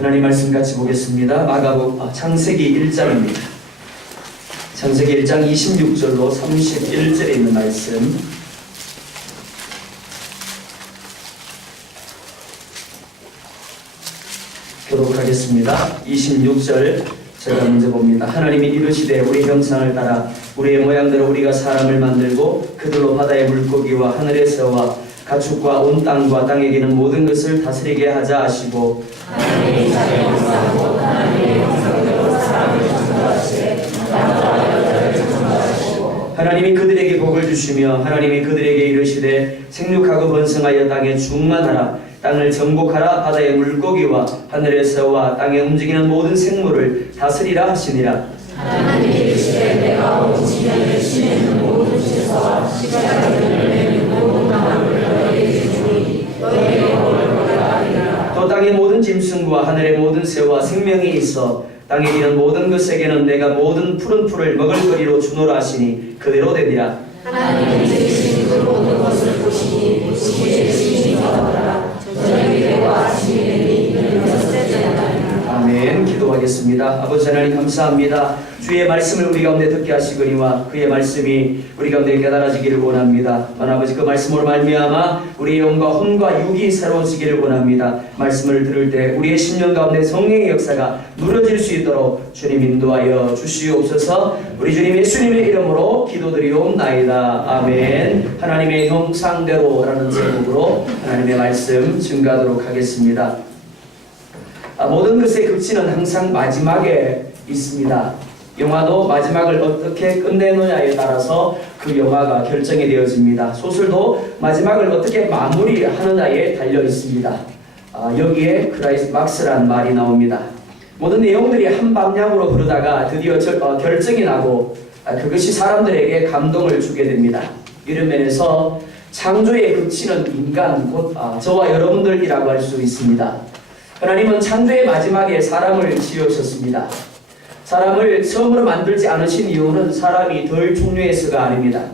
하나님 말씀 같이 보겠습니다. 창세기 1장입니다. 창세기 1장 26절로 31절에 있는 말씀 교독하겠습니다. 26절 제가 먼저 봅니다. 하나님이 이르시되 우리 형상을 따라 우리의 모양대로 우리가 사람을 만들고 그들로 바다의 물고기와 하늘의 새와 가축과 온 땅과 땅에 기는 모든 것을 다스리게 하자 하시고 하나님이 자기의 형상으로 하나님의 형상대로 사람을 창조하시되 남자와 여자를 창조하시고 하나님이 그들에게 복을 주시며 하나님이 그들에게 이르시되 생육하고 번성하여 땅에 충만하라 땅을 정복하라 바다의 물고기와 하늘의 새와 땅에 움직이는 모든 생물을 다스리라 하시니라. 하나님이 이르시되 내가 온 지면을 지내는 모든 지서와 십자가를 내는 모든 나무를 너희에게 주니 너희에게 복을 거두라 하리라. 또 땅의 모든 짐승과 하늘의 모든 새와 생명이 있어 땅에 기는 모든 것에게는 내가 모든 푸른 풀을 먹을거리로 주노라 하시니 그대로 되니라. 하나님이 지으신 그 모든 것을 보시니 보시기에 지으신 것보다 저녁이 되고 아침이 되니 이는 여섯째 날이라. 아멘. 기도하겠습니다. 아버지 하나님 감사합니다. 주의 말씀을 우리 가운데 듣게 하시거니와 그의 말씀이 우리 가운데 깨달아지기를 원합니다. 아버지 그 말씀으로 말미암아 우리의 영과 혼과 육이 새로워지기를 원합니다. 말씀을 들을 때 우리의 심령 가운데 성령의 역사가 누려질 수 있도록 주님 인도하여 주시옵소서. 우리 주님 예수님의 이름으로 기도드리옵나이다. 아멘. 하나님의 형상대로라는 제목으로 하나님의 말씀 증가하도록 하겠습니다. 모든 것의 끝이는 항상 마지막에 있습니다. 영화도 마지막을 어떻게 끝내느냐에 따라서 그 영화가 결정이 되어집니다. 소설도 마지막을 어떻게 마무리하느냐에 달려 있습니다. 여기에 클라이막스란 말이 나옵니다. 모든 내용들이 한 방향으로 흐르다가 드디어 결정이 나고 그것이 사람들에게 감동을 주게 됩니다. 이런 면에서 창조의 끝이는 인간, 곧 저와 여러분들이라고 할 수 있습니다. 하나님은 창조의 마지막에 사람을 지으셨습니다. 사람을 처음으로 만들지 않으신 이유는 사람이 덜 중요해서가 아닙니다.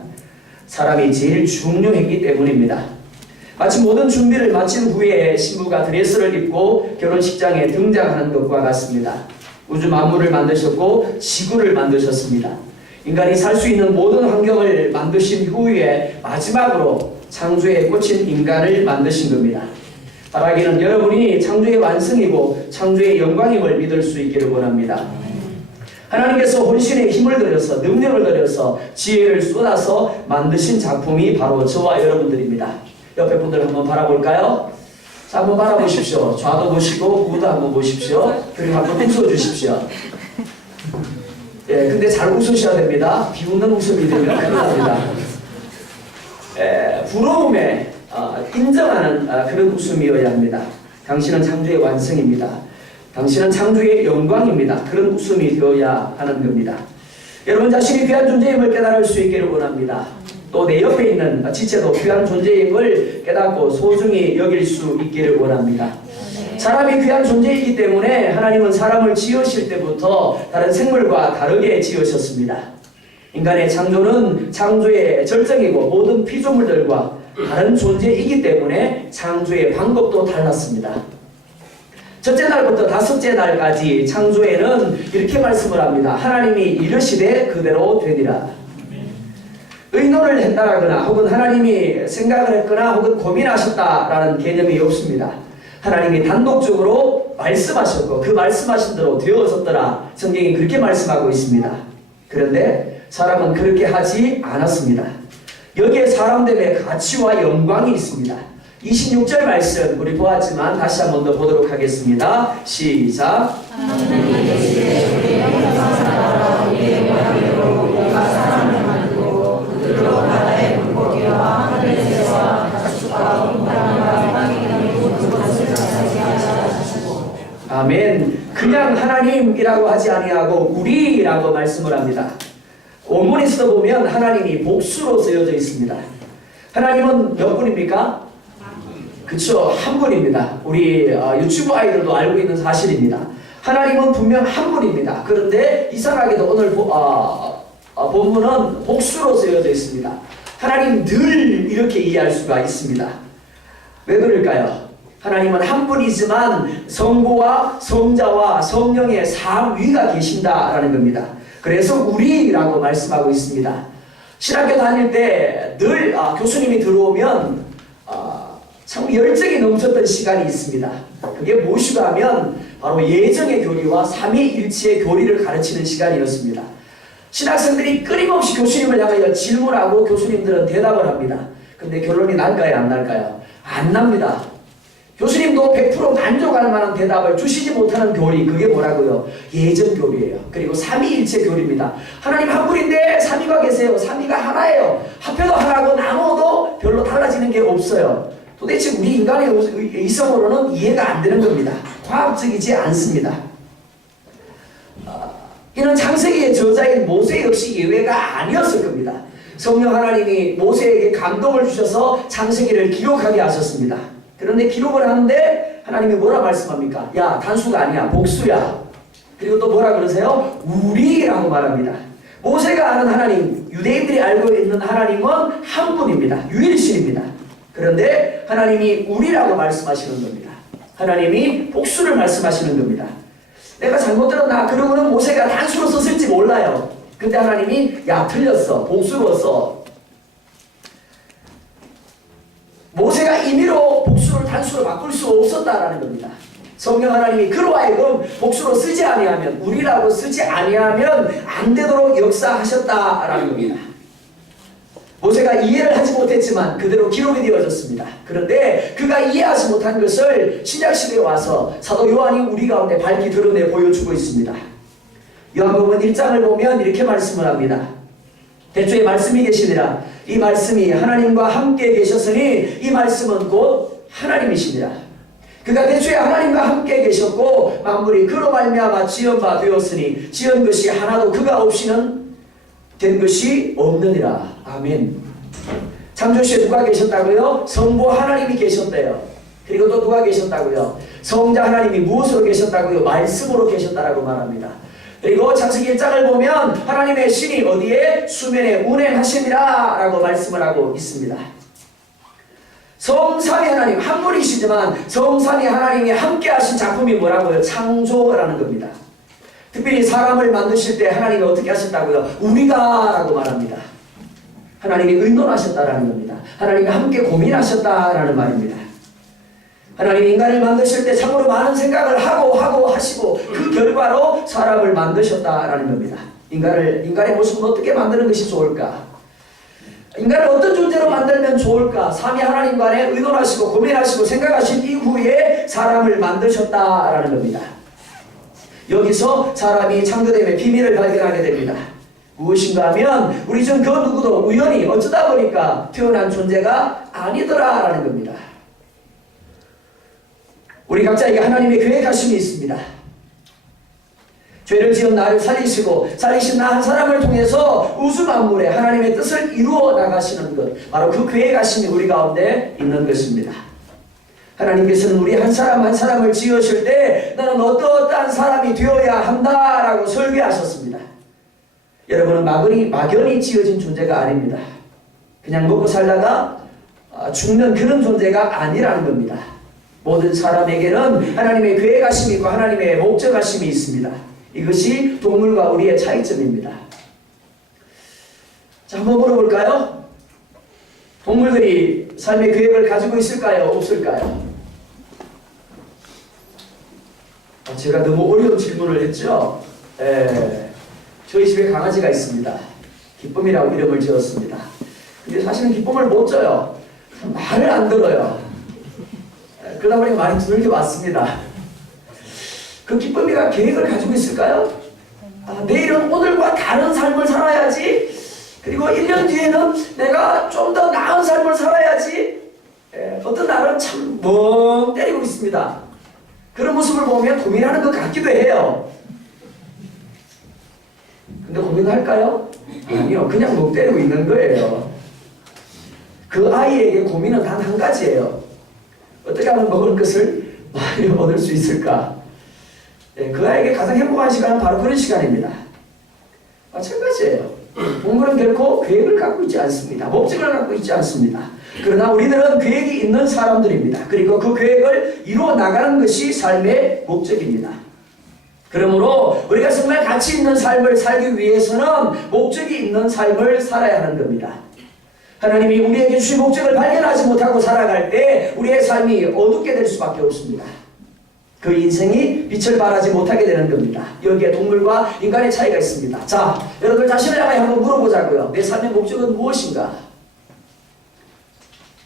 사람이 제일 중요했기 때문입니다. 마치 모든 준비를 마친 후에 신부가 드레스를 입고 결혼식장에 등장하는 것과 같습니다. 우주 만물을 만드셨고 지구를 만드셨습니다. 인간이 살 수 있는 모든 환경을 만드신 후에 마지막으로 창조에 꽂힌 인간을 만드신 겁니다. 바라기는 여러분이 창조의 완성이고 창조의 영광임을 믿을 수 있기를 원합니다. 하나님께서 혼신의 힘을 들여서 능력을 들여서 지혜를 쏟아서 만드신 작품이 바로 저와 여러분들입니다. 옆에 분들 한번 바라볼까요? 자, 한번 바라보십시오. 좌도 보시고 우도 한번 보십시오. 그리고 한번 웃어주십시오. 예, 근데 잘 웃으셔야 됩니다. 비웃는 웃음이 되면 큰일 납니다. 부러움에 인정하는 그런 웃음이어야 합니다. 당신은 창조의 완성입니다. 당신은 창조의 영광입니다. 그런 웃음이 되어야 하는 겁니다. 여러분 자신이 귀한 존재임을 깨달을 수 있기를 원합니다. 또 내 옆에 있는 지체도 귀한 존재임을 깨닫고 소중히 여길 수 있기를 원합니다. 사람이 귀한 존재이기 때문에 하나님은 사람을 지으실 때부터 다른 생물과 다르게 지으셨습니다. 인간의 창조는 창조의 절정이고 모든 피조물들과 다른 존재이기 때문에 창조의 방법도 달랐습니다. 첫째 날부터 다섯째 날까지 창조에는 이렇게 말씀을 합니다. 하나님이 이르시되 그대로 되니라. 의논을 했다거나 혹은 하나님이 생각을 했거나 혹은 고민하셨다라는 개념이 없습니다. 하나님이 단독적으로 말씀하셨고 그 말씀하신 대로 되어졌더라. 성경이 그렇게 말씀하고 있습니다. 그런데 사람은 그렇게 하지 않았습니다. 여기에 사람들의 가치와 영광이 있습니다. 26절 말씀 우리 보았지만 다시 한 번 더 보도록 하겠습니다. 시작. 하나님이 이르시되 우리의 형상을 따라 우리의 모양대로 우리가 사람을 만들고 그들로 바다의 물고기와 하늘의 새와 가축과 온 땅과 땅에 기는 모든 것을 다스리게 하시고. 아멘. 그냥 하나님이라고 하지 아니하고 우리라고 말씀을 합니다. 원문에서 보면 하나님이 복수로 쓰여져 있습니다. 하나님은 몇 분입니까? 그쵸, 한 분입니다. 우리 유튜브 아이들도 알고 있는 사실입니다. 하나님은 분명 한 분입니다. 그런데 이상하게도 오늘 본문은 복수로 쓰여져 있습니다. 하나님 늘 이렇게 이해할 수가 있습니다. 왜 그럴까요? 하나님은 한 분이지만 성부와 성자와 성령의 삼위가 계신다라는 겁니다. 그래서 우리라고 말씀하고 있습니다. 신학교 다닐 때 늘 교수님이 들어오면 참 열정이 넘쳤던 시간이 있습니다. 그게 무엇이가 하면 바로 예정의 교리와 삼위일체의 교리를 가르치는 시간이었습니다. 신학생들이 끊임없이 교수님을 향하여 질문하고 교수님들은 대답을 합니다. 근데 결론이 날까요? 안 날까요? 안 납니다. 교수님도 100% 만족할 만한 대답을 주시지 못하는 교리, 그게 뭐라고요? 예정 교리예요. 그리고 삼위일체 교리입니다. 하나님 한 분인데 삼위가 계세요. 삼위가 하나예요. 합해도 하나고 나눠도 별로 달라지는 게 없어요. 도대체 우리 인간의 이성으로는 이해가 안 되는 겁니다. 과학적이지 않습니다. 이는 창세기의 저자인 모세 역시 예외가 아니었을 겁니다. 성령 하나님이 모세에게 감동을 주셔서 창세기를 기록하게 하셨습니다. 그런데 기록을 하는데 하나님이 뭐라 말씀합니까? 야, 단수가 아니야, 복수야. 그리고 또 뭐라 그러세요? 우리라고 말합니다. 모세가 아는 하나님, 유대인들이 알고 있는 하나님은 한 분입니다. 유일신입니다. 그런데 하나님이 우리라고 말씀하시는 겁니다. 하나님이 복수를 말씀하시는 겁니다. 내가 잘못 들었나? 그러고는 모세가 단수로 썼을지 몰라요. 근데 하나님이 야, 틀렸어. 복수로 써. 모세가 임의로 복수를 단수로 바꿀 수 없었다라는 겁니다. 성령 하나님이 그로 하여금 복수로 쓰지 아니하면, 우리라고 쓰지 아니하면 안 되도록 역사하셨다라는 겁니다. 모세가 이해를 하지 못했지만 그대로 기록이 되어졌습니다. 그런데 그가 이해하지 못한 것을 신약시대에 와서 사도 요한이 우리 가운데 밝히 드러내 보여주고 있습니다. 요한복음 1장을 보면 이렇게 말씀을 합니다. 대초에 말씀이 계시니라. 이 말씀이 하나님과 함께 계셨으니 이 말씀은 곧 하나님이시니라. 그가 대초에 하나님과 함께 계셨고 만물이 그로 말미암아 지은 바 되었으니 지은 것이 하나도 그가 없이는 된 것이 없느니라. 아멘. 창조시에 누가 계셨다고요? 성부 하나님이 계셨대요. 그리고 또 누가 계셨다고요? 성자 하나님이 무엇으로 계셨다고요? 말씀으로 계셨다라고 말합니다. 그리고 창세기 1장을 보면 하나님의 신이 어디에? 수면에 운행하시니라 라고 말씀을 하고 있습니다. 성삼위 하나님 한 분이시지만 성삼위 하나님이 함께 하신 작품이 뭐라고요? 창조라는 겁니다. 특별히 사람을 만드실 때 하나님이 어떻게 하셨다고요? 우리가 라고 말합니다. 하나님이 의논하셨다라는 겁니다. 하나님이 함께 고민하셨다라는 말입니다. 하나님이 인간을 만드실 때 참으로 많은 생각을 하고 하시고 그 결과로 사람을 만드셨다라는 겁니다. 인간의 모습은 어떻게 만드는 것이 좋을까? 인간을 어떤 존재로 만들면 좋을까? 삼위 하나님 간에 의논하시고 고민하시고 생각하신 이후에 사람을 만드셨다라는 겁니다. 여기서 사람이 창조됨의 비밀을 발견하게 됩니다. 무엇인가 하면 우리 중 그 누구도 우연히 어쩌다 보니까 태어난 존재가 아니더라라는 겁니다. 우리 각자에게 하나님의 계획하심이 있습니다. 죄를 지은 나를 살리시고 살리신 나 한 사람을 통해서 우주 만물에 하나님의 뜻을 이루어 나가시는 것, 바로 그 계획하심이 우리 가운데 있는 것입니다. 하나님께서는 우리 한 사람 한 사람을 지으실 때 너는 어떠한 사람이 되어야 한다라고 설계하셨습니다. 여러분은 막연히 지어진 존재가 아닙니다. 그냥 먹고 살다가 죽는 그런 존재가 아니라는 겁니다. 모든 사람에게는 하나님의 계획하심이 있고 하나님의 목적하심이 있습니다. 이것이 동물과 우리의 차이점입니다. 자, 한번 물어볼까요? 동물들이 삶의 계획을 가지고 있을까요? 없을까요? 제가 너무 어려운 질문을 했죠? 저희 집에 강아지가 있습니다. 기쁨이라고 이름을 지었습니다. 근데 사실은 기쁨을 못 줘요. 말을 안 들어요. 그러다 보니까 많이 두들겨 맞습니다. 그 기쁨이가 계획을 가지고 있을까요? 내일은 오늘과 다른 삶을 살아야지. 그리고 1년 뒤에는 내가 좀 더 나은 삶을 살아야지. 어떤 날은 참 멍 때리고 있습니다. 그런 모습을 보면 고민하는 것 같기도 해요. 근데 고민할까요? 아니요. 그냥 멍 때리고 있는 거예요. 그 아이에게 고민은 단 한 가지예요. 어떻게 하면 먹을 것을 많이 얻을 수 있을까? 그 아이에게 가장 행복한 시간은 바로 그런 시간입니다. 마찬가지예요. 동물은 결코 계획을 갖고 있지 않습니다. 목적을 갖고 있지 않습니다. 그러나 우리들은 계획이 있는 사람들입니다. 그리고 그 계획을 이루어 나가는 것이 삶의 목적입니다. 그러므로 우리가 정말 가치 있는 삶을 살기 위해서는 목적이 있는 삶을 살아야 하는 겁니다. 하나님이 우리에게 주신 목적을 발견하지 못하고 살아갈 때 우리의 삶이 어둡게 될 수밖에 없습니다. 그 인생이 빛을 발하지 못하게 되는 겁니다. 여기에 동물과 인간의 차이가 있습니다. 자, 여러분 자신을 향해 한번 물어보자고요. 내 삶의 목적은 무엇인가?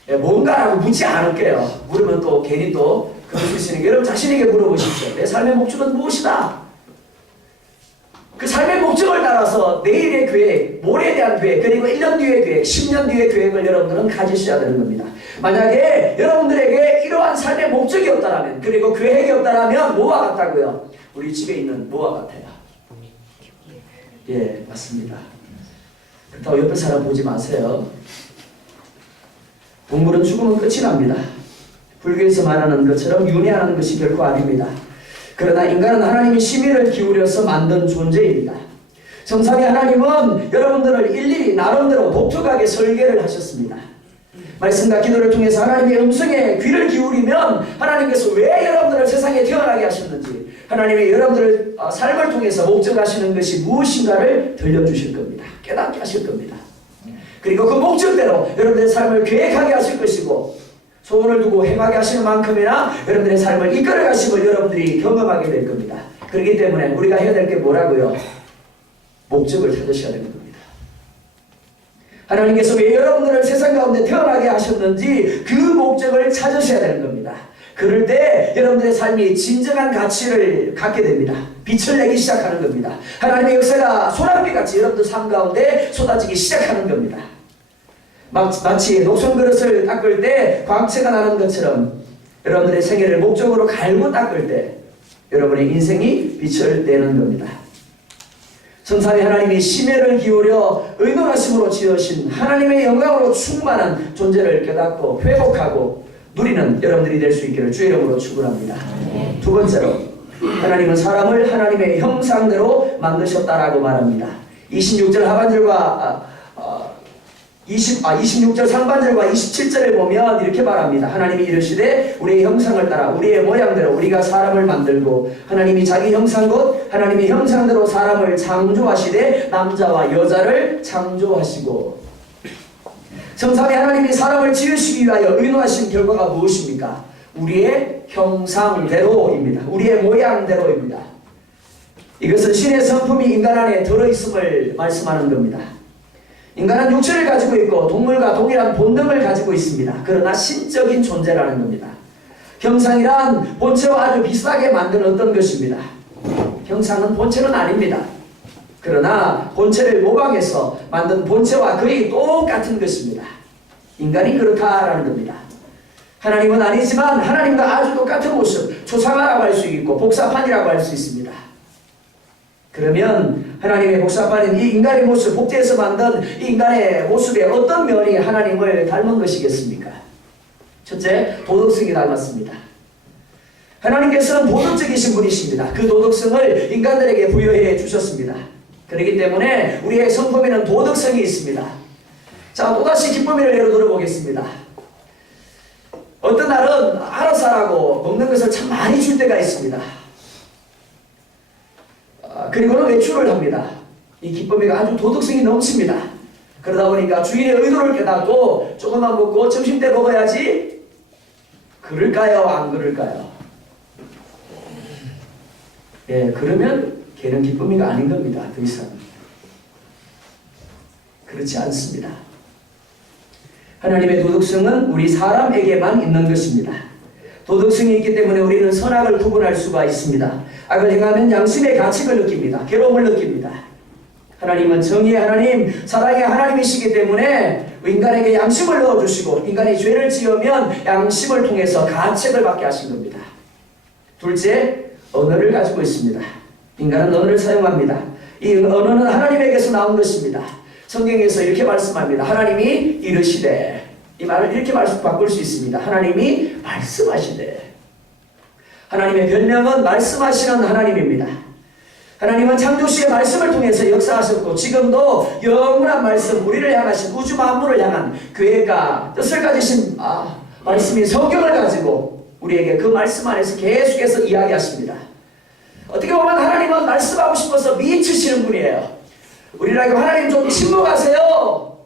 뭔가라고 묻지 않을게요. 물으면 또 괜히 또 그럴 수 있으니까 여러분 자신에게 물어보십시오. 내 삶의 목적은 무엇이다? 그 삶의 목적을 따라서 내일의 계획, 모레에 대한 계획, 그리고 1년 뒤의 계획, 10년 뒤의 계획을 여러분들은 가지셔야 되는 겁니다. 만약에 여러분들에게 이러한 삶의 목적이 없다라면, 그리고 계획이 없다라면 뭐와 같다고요? 우리 집에 있는 뭐와 같아요? 예, 맞습니다. 그렇다고 옆에 사람 보지 마세요. 동물은 죽으면 끝이 납니다. 불교에서 말하는 것처럼 윤회하는 것이 결코 아닙니다. 그러나 인간은 하나님의 심의를 기울여서 만든 존재입니다. 성삼위 하나님은 여러분들을 일일이 나름대로 독특하게 설계를 하셨습니다. 말씀과 기도를 통해서 하나님의 음성에 귀를 기울이면 하나님께서 왜 여러분들을 세상에 태어나게 하셨는지, 하나님의 여러분들을 삶을 통해서 목적하시는 것이 무엇인가를 들려주실 겁니다. 깨닫게 하실 겁니다. 그리고 그 목적대로 여러분들의 삶을 계획하게 하실 것이고, 소원을 두고 행하게 하시는 만큼이나 여러분들의 삶을 이끌어 가심을 여러분들이 경험하게 될 겁니다. 그렇기 때문에 우리가 해야 될 게 뭐라고요? 목적을 찾으셔야 되는 겁니다. 하나님께서 왜 여러분들을 세상 가운데 태어나게 하셨는지 그 목적을 찾으셔야 되는 겁니다. 그럴 때 여러분들의 삶이 진정한 가치를 갖게 됩니다. 빛을 내기 시작하는 겁니다. 하나님의 역사가 소낙비같이 여러분들 삶 가운데 쏟아지기 시작하는 겁니다. 마치 녹슨 그릇을 닦을 때 광채가 나는 것처럼 여러분들의 생애를 목적으로 갈고 닦을 때 여러분의 인생이 빛을 내는 겁니다. 성삼위 하나님이 심혈을 기울여 의논하심으로 지으신 하나님의 영광으로 충만한 존재를 깨닫고 회복하고 누리는 여러분들이 될 수 있기를 주의 이름으로 축원합니다. 두 번째로, 하나님은 사람을 하나님의 형상대로 만드셨다라고 말합니다. 26절 하반절과 26절 상반절과 27절을 보면 이렇게 말합니다. 하나님이 이르시되 우리의 형상을 따라 우리의 모양대로 우리가 사람을 만들고, 하나님이 자기 형상 곧 하나님의 형상대로 사람을 창조하시되 남자와 여자를 창조하시고. 성삼위 하나님이 사람을 지으시기 위하여 의논하신 결과가 무엇입니까? 우리의 형상대로입니다. 우리의 모양대로입니다. 이것은 신의 성품이 인간 안에 들어있음을 말씀하는 겁니다. 인간은 육체를 가지고 있고 동물과 동일한 본능을 가지고 있습니다. 그러나 신적인 존재라는 겁니다. 형상이란 본체와 아주 비슷하게 만든 어떤 것입니다. 형상은 본체는 아닙니다. 그러나 본체를 모방해서 만든 본체와 거의 똑같은 것입니다. 인간이 그렇다라는 겁니다. 하나님은 아니지만 하나님과 아주 똑같은 모습, 초상화라고 할 수 있고 복사판이라고 할 수 있습니다. 그러면 하나님의 복사판인 이 인간의 모습, 복제해서 만든 이 인간의 모습의 어떤 면이 하나님을 닮은 것이겠습니까? 첫째, 도덕성이 닮았습니다. 하나님께서는 도덕적이신 분이십니다. 그 도덕성을 인간들에게 부여해 주셨습니다. 그렇기 때문에 우리의 성품에는 도덕성이 있습니다. 자, 또다시 기쁨이를 예로 들어보겠습니다. 어떤 날은 알아서 하라고 먹는 것을 참 많이 줄 때가 있습니다. 그리고는 외출을 합니다. 이 기쁨이가 아주 도덕성이 넘칩니다. 그러다 보니까 주인의 의도를 깨닫고 조금만 먹고 점심때 먹어야지. 그럴까요? 안 그럴까요? 예, 그러면 걔는 기쁨이가 아닌 겁니다. 더 이상. 그렇지 않습니다. 하나님의 도덕성은 우리 사람에게만 있는 것입니다. 도덕성이 있기 때문에 우리는 선악을 구분할 수가 있습니다. 악을 행하면 양심의 가책을 느낍니다. 괴로움을 느낍니다. 하나님은 정의의 하나님, 사랑의 하나님이시기 때문에 인간에게 양심을 넣어주시고 인간이 죄를 지으면 양심을 통해서 가책을 받게 하신 겁니다. 둘째, 언어를 가지고 있습니다. 인간은 언어를 사용합니다. 이 언어는 하나님에게서 나온 것입니다. 성경에서 이렇게 말씀합니다. 하나님이 이르시되, 이 말을 이렇게 바꿀 수 있습니다. 하나님이 말씀하시되. 하나님의 별명은 말씀하시는 하나님입니다. 하나님은 창조주의 말씀을 통해서 역사하셨고 지금도 영원한 말씀, 우리를 향하신 우주 만물을 향한 계획과 뜻을 가지신 말씀인 성경을 가지고 우리에게 그 말씀 안에서 계속해서 이야기하십니다. 어떻게 보면 하나님은 말씀하고 싶어서 미치시는 분이에요. 우리라고 하나님 좀 침묵하세요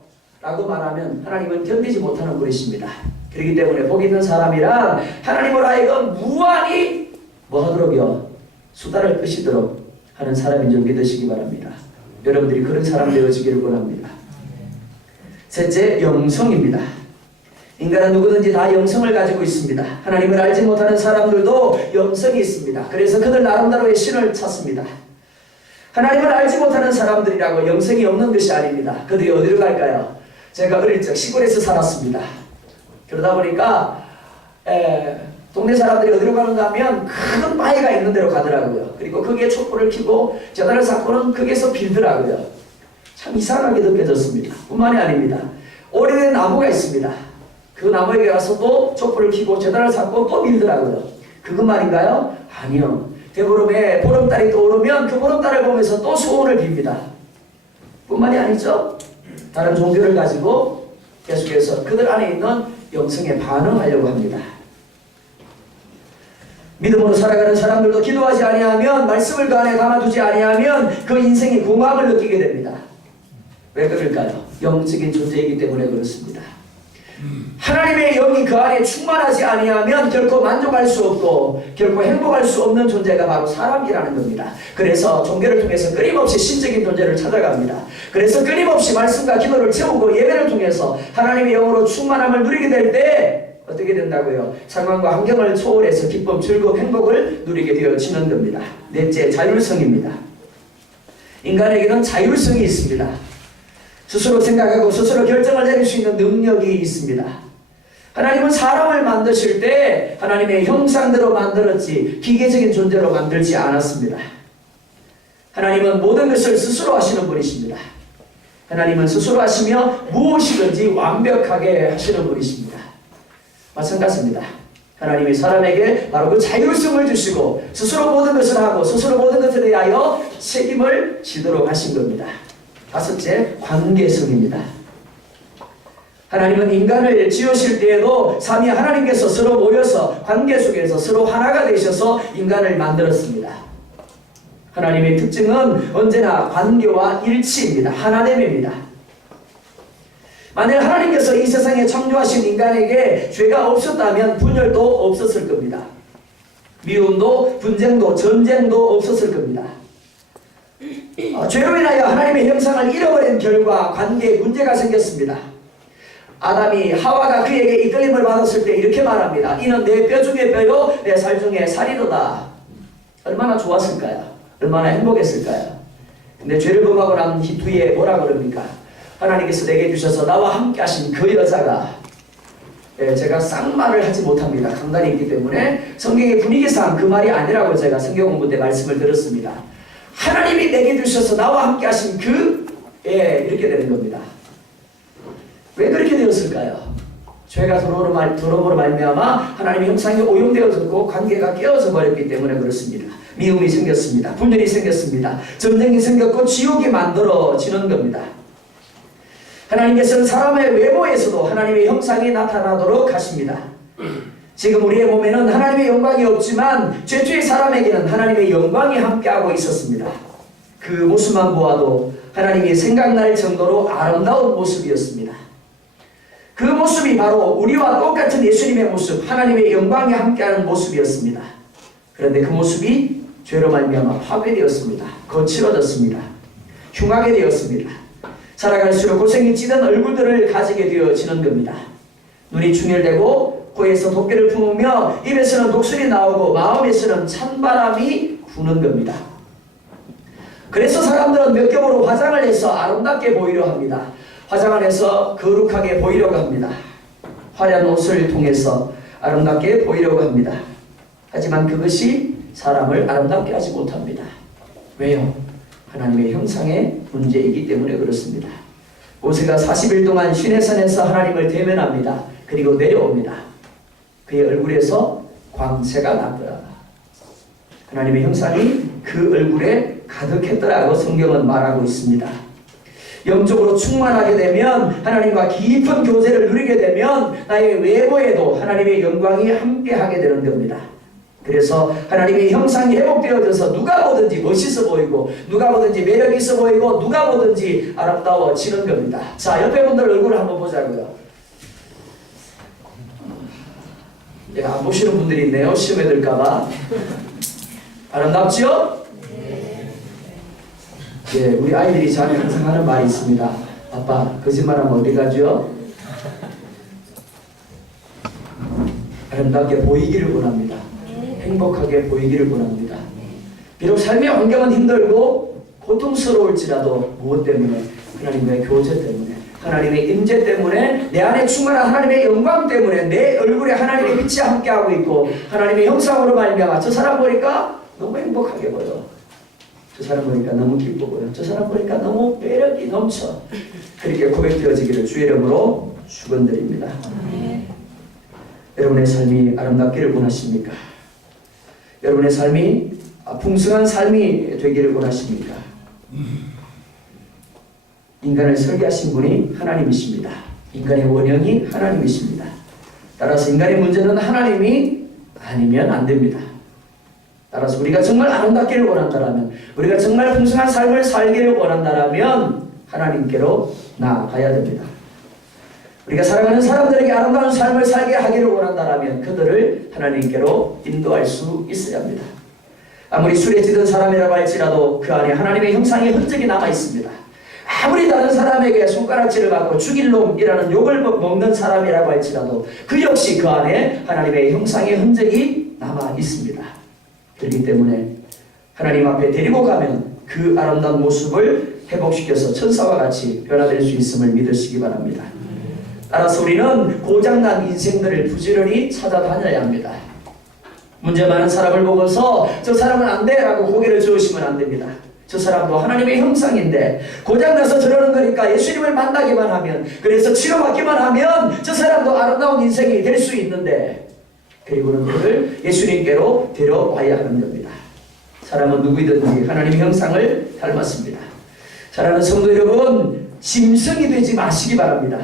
라고 말하면 하나님은 견디지 못하는 분이십니다. 그렇기 때문에 복 있는 사람이란 하나님을 하여금 무한히 뭐 하도록요? 수다를 끄시도록 하는 사람인 줄 믿으시기 바랍니다. 여러분들이 그런 사람 되어지기를 원합니다. 셋째, 영성입니다. 인간은 누구든지 다 영성을 가지고 있습니다. 하나님을 알지 못하는 사람들도 영성이 있습니다. 그래서 그들 나름대로의 신을 찾습니다. 하나님을 알지 못하는 사람들이라고 영성이 없는 것이 아닙니다. 그들이 어디로 갈까요? 제가 어릴 적 시골에서 살았습니다. 그러다 보니까 동네 사람들이 어디로 가는가 하면 큰 바위가 있는 데로 가더라고요. 그리고 거기에 촛불을 켜고 제단을 쌓고는 거기에서 빌더라고요. 참 이상하게 느껴졌습니다. 뿐만이 아닙니다. 오래된 나무가 있습니다. 그 나무에게 가서 또 촛불을 켜고 제단을 쌓고 또 빌더라고요. 그것만인가요? 아니요. 대보름에 보름달이 떠오르면 그 보름달을 보면서 또 소원을 빕니다. 뿐만이 아니죠. 다른 종교를 가지고 계속해서 그들 안에 있는 영성에 반응하려고 합니다. 믿음으로 살아가는 사람들도 기도하지 아니하면, 말씀을 그 안에 담아두지 아니하면 그 인생이 공허함을 느끼게 됩니다. 왜 그럴까요? 영적인 존재이기 때문에 그렇습니다. 하나님의 영이 그 안에 충만하지 아니하면 결코 만족할 수 없고 결코 행복할 수 없는 존재가 바로 사람이라는 겁니다. 그래서 종교를 통해서 끊임없이 신적인 존재를 찾아갑니다. 그래서 끊임없이 말씀과 기도를 채우고 예배를 통해서 하나님의 영으로 충만함을 누리게 될 때 어떻게 된다고요? 상황과 환경을 초월해서 기쁨, 즐거움, 행복을 누리게 되어지는 겁니다. 넷째, 자율성입니다. 인간에게는 자율성이 있습니다. 스스로 생각하고 스스로 결정을 내릴 수 있는 능력이 있습니다. 하나님은 사람을 만드실 때 하나님의 형상대로 만들었지 기계적인 존재로 만들지 않았습니다. 하나님은 모든 것을 스스로 하시는 분이십니다. 하나님은 스스로 하시며 무엇이든지 완벽하게 하시는 분이십니다. 마찬가지입니다. 하나님이 사람에게 바로 그 자율성을 주시고 스스로 모든 것을 하고 스스로 모든 것에 대하여 책임을 지도록 하신 겁니다. 다섯째, 관계성입니다. 하나님은 인간을 지으실 때에도 삼위 하나님께서 서로 모여서 관계 속에서 서로 하나가 되셔서 인간을 만들었습니다. 하나님의 특징은 언제나 관계와 일치입니다. 하나됨입니다. 만약 하나님께서 이 세상에 창조하신 인간에게 죄가 없었다면 분열도 없었을 겁니다. 미움도 분쟁도 전쟁도 없었을 겁니다. 죄로 인하여 하나님의 형상을 잃어버린 결과 관계에 문제가 생겼습니다. 아담이 하와가 그에게 이끌림을 받았을 때 이렇게 말합니다. 이는 내 뼈 중에 뼈요 내 살 중에 살이로다. 얼마나 좋았을까요? 얼마나 행복했을까요? 근데 죄를 범하고 난 뒤에 뭐라 그럽니까? 하나님께서 내게 주셔서 나와 함께 하신 그 여자가, 제가 쌍말을 하지 못합니다. 강단이 있기 때문에 성경의 분위기상 그 말이 아니라고 제가 성경 공부 때 말씀을 드렸습니다. 하나님이 내게 주셔서 나와 함께 하신 이렇게 되는 겁니다. 왜 그렇게 되었을까요? 죄가 들어옴으로 말미암아 하나님의 형상이 오염되어졌고 관계가 깨어져 버렸기 때문에 그렇습니다. 미움이 생겼습니다. 분열이 생겼습니다. 전쟁이 생겼고 지옥이 만들어지는 겁니다. 하나님께서는 사람의 외모에서도 하나님의 형상이 나타나도록 하십니다. 지금 우리의 몸에는 하나님의 영광이 없지만 최초의 사람에게는 하나님의 영광이 함께하고 있었습니다. 그 모습만 보아도 하나님이 생각날 정도로 아름다운 모습이었습니다. 그 모습이 바로 우리와 똑같은 예수님의 모습, 하나님의 영광이 함께하는 모습이었습니다. 그런데 그 모습이 죄로 말미암아 파괴되었습니다. 거칠어졌습니다. 흉하게 되었습니다. 살아갈수록 고생이 찌든 얼굴들을 가지게 되어지는 겁니다. 눈이 충혈되고 코에서 독기를 품으며 입에서는 독설이 나오고 마음에서는 찬바람이 부는 겁니다. 그래서 사람들은 몇 겹으로 화장을 해서 아름답게 보이려 합니다. 화장을 해서 거룩하게 보이려고 합니다. 화려한 옷을 통해서 아름답게 보이려고 합니다. 하지만 그것이 사람을 아름답게 하지 못합니다. 왜요? 하나님의 형상의 문제이기 때문에 그렇습니다. 모세가 40일 동안 시내산에서 하나님을 대면합니다. 그리고 내려옵니다. 그의 얼굴에서 광채가 났더라. 하나님의 형상이 그 얼굴에 가득했더라고 성경은 말하고 있습니다. 영적으로 충만하게 되면, 하나님과 깊은 교제를 누리게 되면 나의 외모에도 하나님의 영광이 함께하게 되는 겁니다. 그래서 하나님의 형상이 회복되어져서 누가 보든지 멋있어 보이고, 누가 보든지 매력 있어 보이고, 누가 보든지 아름다워지는 겁니다. 자, 옆에 분들 얼굴을 한번 보자고요. 안 보시는 분들이 있네요. 시험에 들까봐. 아름답죠? 예, 우리 아이들이 저한테 항상 하는 말이 있습니다. 아빠, 거짓말하면 어디 가죠? 아름답게 보이기를 원합니다. 행복하게 보이기를 원합니다. 비록 삶의 환경은 힘들고 고통스러울지라도 무엇 때문에? 하나님의 교제 때문에, 하나님의 임재 때문에, 내 안에 충만한 하나님의 영광 때문에, 내 얼굴에 하나님의 빛이 함께하고 있고, 하나님의 형상으로 말미암아 저 사람 보니까 너무 행복하게 보여. 저 사람 보니까 너무 기뻐 보여. 저 사람 보니까 너무 매력이 넘쳐. 그렇게 고백되어지기를 주의 이름으로 축원드립니다. 여러분의 삶이 아름답기를 원하십니까? 여러분의 삶이 풍성한 삶이 되기를 원하십니까? 인간을 설계하신 분이 하나님이십니다. 인간의 원형이 하나님이십니다. 따라서 인간의 문제는 하나님이 아니면 안 됩니다. 따라서 우리가 정말 아름답기를 원한다면, 우리가 정말 풍성한 삶을 살기를 원한다면 하나님께로 나아가야 됩니다. 우리가 사랑하는 사람들에게 아름다운 삶을 살게 하기를 원한다면 그들을 하나님께로 인도할 수 있어야 합니다. 아무리 술에 찌든 사람이라고 할지라도 그 안에 하나님의 형상의 흔적이 남아 있습니다. 아무리 다른 사람에게 손가락질을 받고 죽일 놈이라는 욕을 먹는 사람이라고 할지라도 그 역시 그 안에 하나님의 형상의 흔적이 남아 있습니다. 그렇기 때문에 하나님 앞에 데리고 가면 그 아름다운 모습을 회복시켜서 천사와 같이 변화될 수 있음을 믿으시기 바랍니다. 따라서 우리는 고장난 인생들을 부지런히 찾아다녀야 합니다. 문제 많은 사람을 보고서 저 사람은 안 돼 라고 고개를 저으시면 안 됩니다. 저 사람도 하나님의 형상인데 고장나서 저러는 거니까 예수님을 만나기만 하면, 그래서 치료받기만 하면 저 사람도 아름다운 인생이 될 수 있는데, 그리고는 그를 예수님께로 데려와야 하는 겁니다. 사람은 누구이든지 하나님의 형상을 닮았습니다. 사랑하는 성도 여러분, 짐승이 되지 마시기 바랍니다.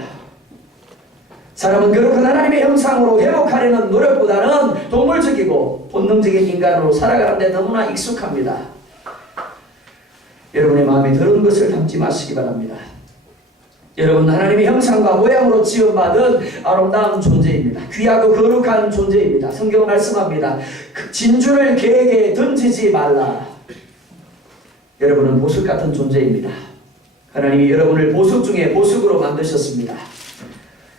사람은 거룩한 하나님의 형상으로 회복하려는 노력보다는 동물적이고 본능적인 인간으로 살아가는 데 너무나 익숙합니다. 여러분의 마음에 더러운 것을 담지 마시기 바랍니다. 여러분, 하나님의 형상과 모양으로 지음받은 아름다운 존재입니다. 귀하고 거룩한 존재입니다. 성경은 말씀합니다. 진주를 개에게 던지지 말라. 여러분은 보석 같은 존재입니다. 하나님이 여러분을 보석 중에 보석으로 만드셨습니다.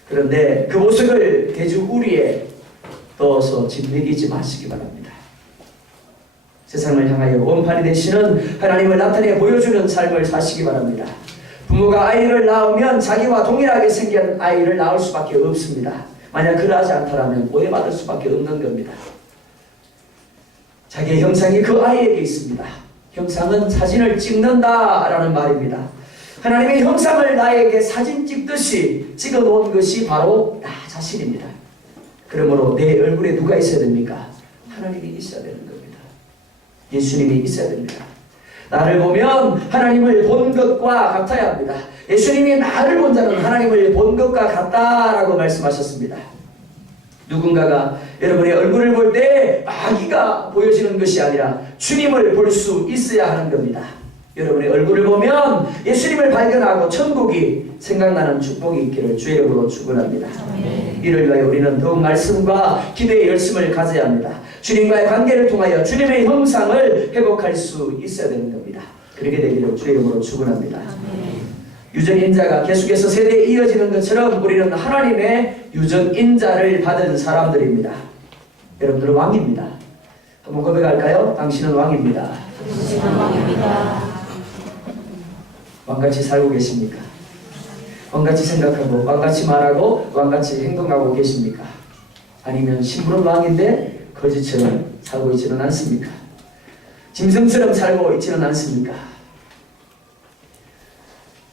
그런데 그 보석을 돼지 우리에 넣어서 짓매기지 마시기 바랍니다. 세상을 향하여 원판이 되시는 하나님을 나타내 보여주는 삶을 사시기 바랍니다. 부모가 아이를 낳으면 자기와 동일하게 생긴 아이를 낳을 수밖에 없습니다. 만약 그러하지 않다면 오해받을 수밖에 없는 겁니다. 자기의 형상이 그 아이에게 있습니다. 형상은 사진을 찍는다라는 말입니다. 하나님의 형상을 나에게 사진 찍듯이 찍어놓은 것이 바로 나 자신입니다. 그러므로 내 얼굴에 누가 있어야 됩니까? 하나님이 있어야 되는 겁니다. 예수님이 있어야 됩니다. 나를 보면 하나님을 본 것과 같아야 합니다. 예수님이 나를 본 자는 하나님을 본 것과 같다라고 말씀하셨습니다. 누군가가 여러분의 얼굴을 볼 때 마귀가 보여지는 것이 아니라 주님을 볼 수 있어야 하는 겁니다. 여러분의 얼굴을 보면 예수님을 발견하고 천국이 생각나는 축복이 있기를 주의 이름으로 축원합니다. 이를 위하여 우리는 더욱 말씀과 기도의 열심을 가져야 합니다. 주님과의 관계를 통하여 주님의 형상을 회복할 수 있어야 되는 겁니다. 그렇게 되기를 주의 이름으로 축원합니다. 유전인자가 계속해서 세대에 이어지는 것처럼 우리는 하나님의 유전인자를 받은 사람들입니다. 여러분들은 왕입니다. 한번 고백할까요? 당신은 왕입니다. 당신은 왕입니다. 왕같이 살고 계십니까? 왕같이 생각하고 왕같이 말하고 왕같이 행동하고 계십니까? 아니면 신부는 왕인데 거지처럼 살고 있지는 않습니까? 짐승처럼 살고 있지는 않습니까?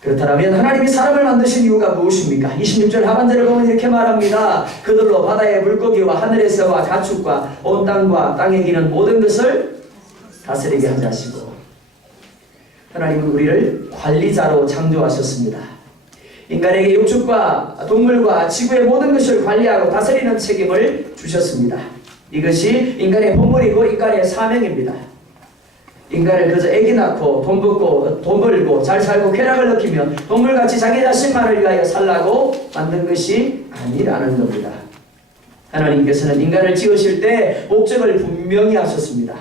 그렇다면 하나님이 사람을 만드신 이유가 무엇입니까? 26절 하반절을 보면 이렇게 말합니다. 그들로 바다의 물고기와 하늘의 새와 가축과 온 땅과 땅에 기는 모든 것을 다스리게 하자시고 하나님은 우리를 관리자로 창조하셨습니다. 인간에게 육축과 동물과 지구의 모든 것을 관리하고 다스리는 책임을 주셨습니다. 이것이 인간의 본분이고 인간의 사명입니다. 인간을 그저 애기 낳고 돈 벌고 돈 벌고 잘 살고 쾌락을 느끼며 동물같이 자기 자신만을 위하여 살라고 만든 것이 아니라는 겁니다. 하나님께서는 인간을 지으실 때 목적을 분명히 하셨습니다.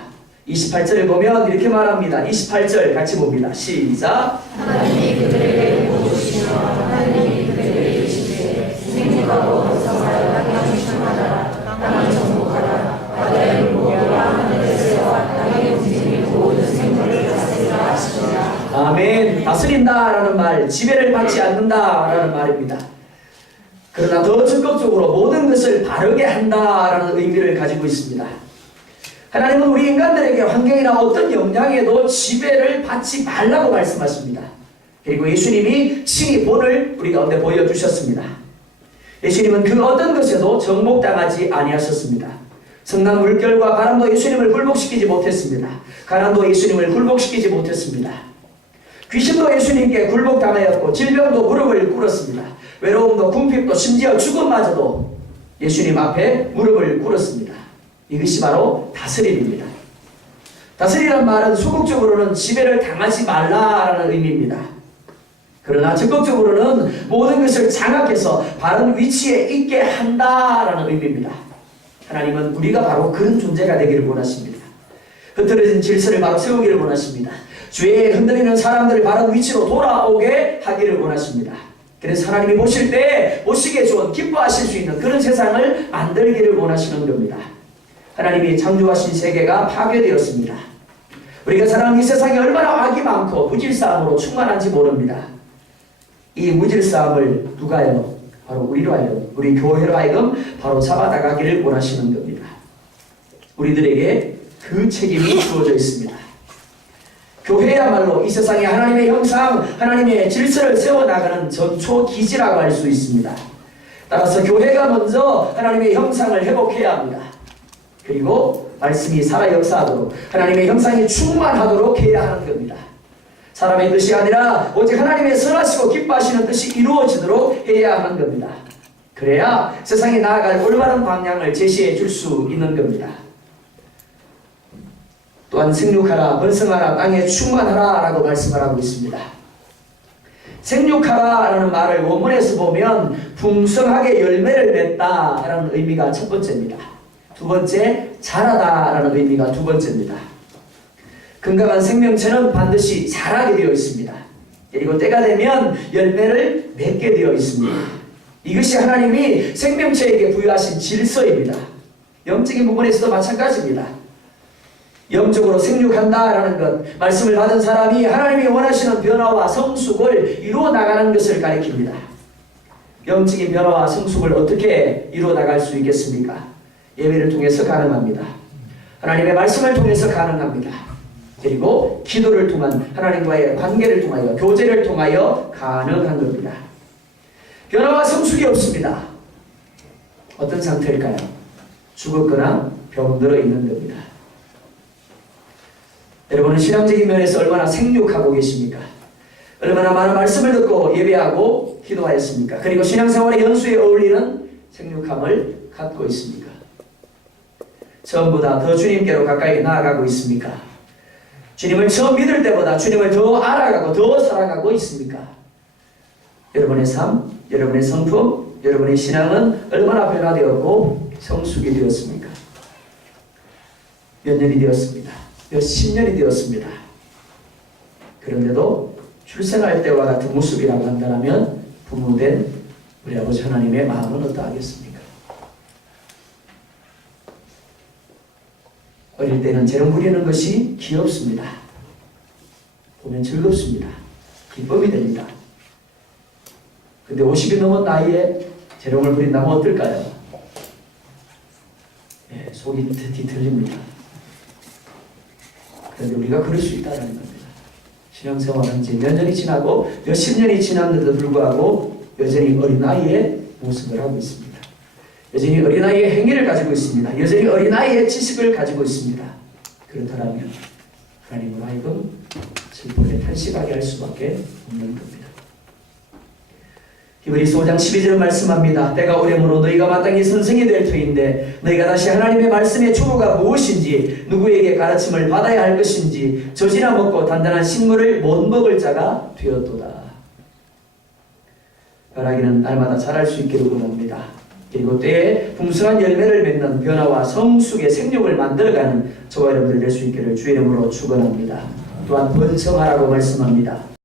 28절을 보면 이렇게 말합니다. 28절 같이 봅니다. 시작. 하나님이 그들에게 보시며 하나님이 그들에게 이르시되 생육하고 번성하여 땅을 충만하라 땅을 정복하라 바다의 물고기와 하늘의 새와 땅의 움직이는 모든 생물을 다스리라 하시니라. 아멘. 다스린다라는 말, 지배를 받지 않는다라는 말입니다. 그러나 더 적극적으로 모든 것을 바르게 한다라는 의미를 가지고 있습니다. 하나님은 우리 인간들에게 환경이나 어떤 영향에도 지배를 받지 말라고 말씀하십니다. 그리고 예수님이 친히 본을 우리 가운데 보여주셨습니다. 예수님은 그 어떤 것에도 정복당하지 아니하셨습니다. 성난 물결과 바람도 예수님을 굴복시키지 못했습니다. 가난도 예수님을 굴복시키지 못했습니다. 귀신도 예수님께 굴복당하였고 질병도 무릎을 꿇었습니다. 외로움도 궁핍도 심지어 죽음마저도 예수님 앞에 무릎을 꿇었습니다. 이것이 바로 다스림입니다. 다스리란 말은 소극적으로는 지배를 당하지 말라라는 의미입니다. 그러나 적극적으로는 모든 것을 장악해서 바른 위치에 있게 한다라는 의미입니다. 하나님은 우리가 바로 그런 존재가 되기를 원하십니다. 흐트러진 질서를 바로 세우기를 원하십니다. 죄에 흔들리는 사람들을 바른 위치로 돌아오게 하기를 원하십니다. 그래서 하나님이 보실 때 보시기에 좋은 기뻐하실 수 있는 그런 세상을 만들기를 원하시는 겁니다. 하나님이 창조하신 세계가 파괴되었습니다. 우리가 사는 이 세상에 얼마나 악이 많고 무질서함으로 충만한지 모릅니다. 이 무질서함을 누가요? 바로 우리로 하여금, 우리 교회로 하여금 바로 잡아나가기를 원하시는 겁니다. 우리들에게 그 책임이 주어져 있습니다. 교회야말로 이 세상에 하나님의 형상, 하나님의 질서를 세워나가는 전초기지라고 할 수 있습니다. 따라서 교회가 먼저 하나님의 형상을 회복해야 합니다. 그리고 말씀이 살아 역사하도록 하나님의 형상이 충만하도록 해야 하는 겁니다. 사람의 뜻이 아니라 오직 하나님의 선하시고 기뻐하시는 뜻이 이루어지도록 해야 하는 겁니다. 그래야 세상에 나아갈 올바른 방향을 제시해 줄 수 있는 겁니다. 또한 생육하라 번성하라 땅에 충만하라 라고 말씀을 하고 있습니다. 생육하라 라는 말을 원문에서 보면 풍성하게 열매를 맺다 라는 의미가 첫 번째입니다. 두 번째, 자라다 라는 의미가 두 번째입니다. 건강한 생명체는 반드시 자라게 되어 있습니다. 그리고 때가 되면 열매를 맺게 되어 있습니다. 이것이 하나님이 생명체에게 부여하신 질서입니다. 영적인 부분에서도 마찬가지입니다. 영적으로 생육한다라는 것, 말씀을 받은 사람이 하나님이 원하시는 변화와 성숙을 이루어 나가는 것을 가리킵니다. 영적인 변화와 성숙을 어떻게 이루어 나갈 수 있겠습니까? 예배를 통해서 가능합니다. 하나님의 말씀을 통해서 가능합니다. 그리고 기도를 통한 하나님과의 관계를 통하여, 교제를 통하여 가능한 겁니다. 변화와 성숙이 없습니다. 어떤 상태일까요? 죽었거나 병들어 있는 겁니다. 여러분은 신앙적인 면에서 얼마나 생육하고 계십니까? 얼마나 많은 말씀을 듣고 예배하고 기도하였습니까? 그리고 신앙생활의 연수에 어울리는 생육함을 갖고 있습니까? 처음보다 더 주님께로 가까이 나아가고 있습니까? 주님을 처음 믿을 때보다 주님을 더 알아가고 더 사랑하고 있습니까? 여러분의 삶, 여러분의 성품, 여러분의 신앙은 얼마나 변화되었고 성숙이 되었습니까? 몇 년이 되었습니다. 몇십 년이 되었습니다. 그런데도 출생할 때와 같은 모습이라고 한다면 부모된 우리 아버지 하나님의 마음은 어떠하겠습니까? 어릴 때는 재롱 부리는 것이 귀엽습니다. 보면 즐겁습니다. 기쁨이 됩니다. 근데 50이 넘은 나이에 재롱을 부린다면 어떨까요? 예, 속이 뒤틀립니다. 그런데 우리가 그럴 수 있다는 겁니다. 신앙생활은 이제 몇 년이 지나고 몇십 년이 지났는데도 불구하고 여전히 어린아이의 모습을 하고 있습니다. 여전히 어린아이의 행위를 가지고 있습니다. 여전히 어린아이의 지식을 가지고 있습니다. 그렇다면 하나님으로 하여금 슬픔에 탄식하게 할 수밖에 없는 겁니다. 히브리서 5장 12절은 말씀합니다. 때가 오려므로 너희가 마땅히 선생이 될 터인데 너희가 다시 하나님의 말씀의 초보가 무엇인지 누구에게 가르침을 받아야 할 것인지 젖이나 먹고 단단한 식물을 못 먹을 자가 되었도다. 벼락이는 날마다 자랄 수 있기를 원합니다. 그리고 때에 풍성한 열매를 맺는 변화와 성숙의 생육을 만들어가는 저와 여러분들 될 수 있기를 주의 이름으로 축원합니다. 또한 번성하라고 말씀합니다.